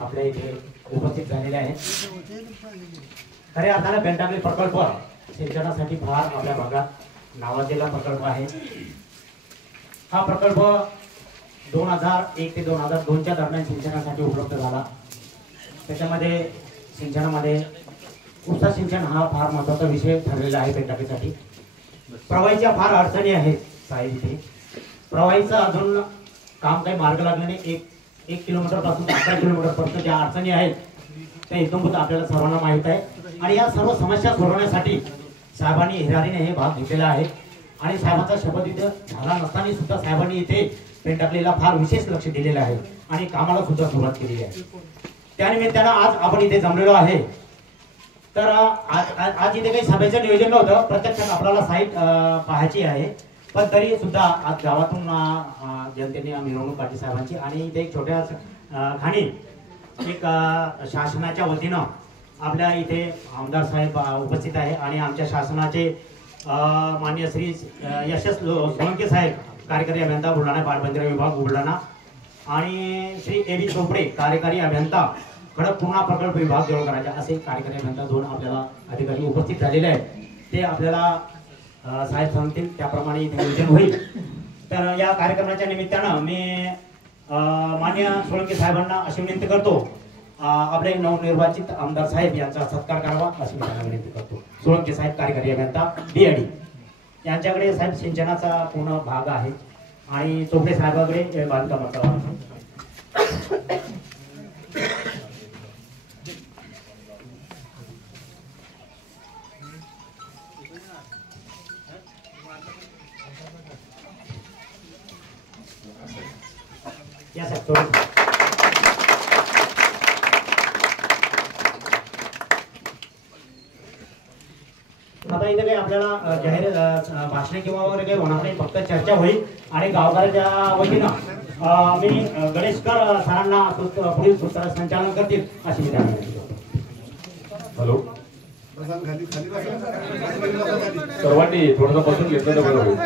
आपल्या इथे उपस्थित झालेले आहेत। खऱ्या अर्थाने पेंटाकली प्रकल्प सिंचनासाठी फार आपल्या भागात नावाजलेला प्रकल्प आहे। हा प्रकल्प 2001 ते 2002 दरम्यान सिंचनासाठी उपलब्ध झाला। त्याच्यामध्ये सिंचनामध्ये उपसा सिंचन हा फार महत्त्वाचा विषय ठरलेला आहे पेंटाकलीसाठी। प्रवाहीच्या फार अडचणी आहेत साहेब इथे। प्रवाहीचं अजून काम काही मार्ग लागल्याने एक किलोमीटर पासून 11 किलोमीटर पर्यंत ज्या अडचणी आहेत त्या इथून आपल्याला सर्वांना माहीत आहे। आणि या सर्व समस्या सोडवण्यासाठी साहेबांनी हिरारीने हे भाग घेतलेला आहे। आणि साहेबांचा शपथ इथे झाला नसताना सुद्धा साहेबांनी इथे पेंटाकलीला फार विशेष लक्ष दिलेलं आहे आणि कामाला सुद्धा सुरुवात केलेली आहे। त्यानिमित्तानं आज आपण इथे जमलेलो आहे। तर आज इथे काही सभेचं नियोजन नव्हतं, प्रत्यक्षात आपल्याला साईट पाहायची आहे, पण तरी सुद्धा आज गावातून जनतेने मिरवणूक काढली साहेबांची। आणि इथे एक छोट्या खाणी एक शासनाच्या वतीनं आपल्या इथे आमदार साहेब उपस्थित आहे आणि आमच्या शासनाचे माननीय श्री यशस सोळंके साहेब कार्यकारी अभियंता बुलढाणा पाटबंधारे विभाग बुलढाणा आणि श्री ए.बी. चोपडे कार्यकारी अभियंता खडकपूर्णा प्रकल्प विभाग देवळकरांच्या असे कार्यकारी अभियंता 2 आपल्याला अधिकारी उपस्थित झालेले आहेत। ते आपल्याला साहेब सांगतील त्याप्रमाणे इथे नियोजन होईल। तर या कार्यक्रमाच्या निमित्तानं मी माननीय सोळंके साहेबांना अशी विनंती करतो आपले नवनिर्वाचित आमदार साहेब यांचा सत्कार करावा अशी मी त्यांना विनंती करतो। सोळंके साहेब कार्यकारी अभियंता बीआयडी यांच्याकडे साहेब सिंचनाचा पूर्ण भाग आहे आणि चोपडे साहेबांकडे बांधकामाचा या साहेब आता इथे काही आपल्याला जाहीर भाषणे किंवा वगैरे काही होणार नाही, फक्त चर्चा होईल आणि गावकऱ्याच्या वतीनं मी गणेशकर सरांना पुढील संचालन करतील अशी मी त्यांना विनंती करतो। हॅलो, सर्वांनी थोडंसं बसून घेतलं तर बरं होईल।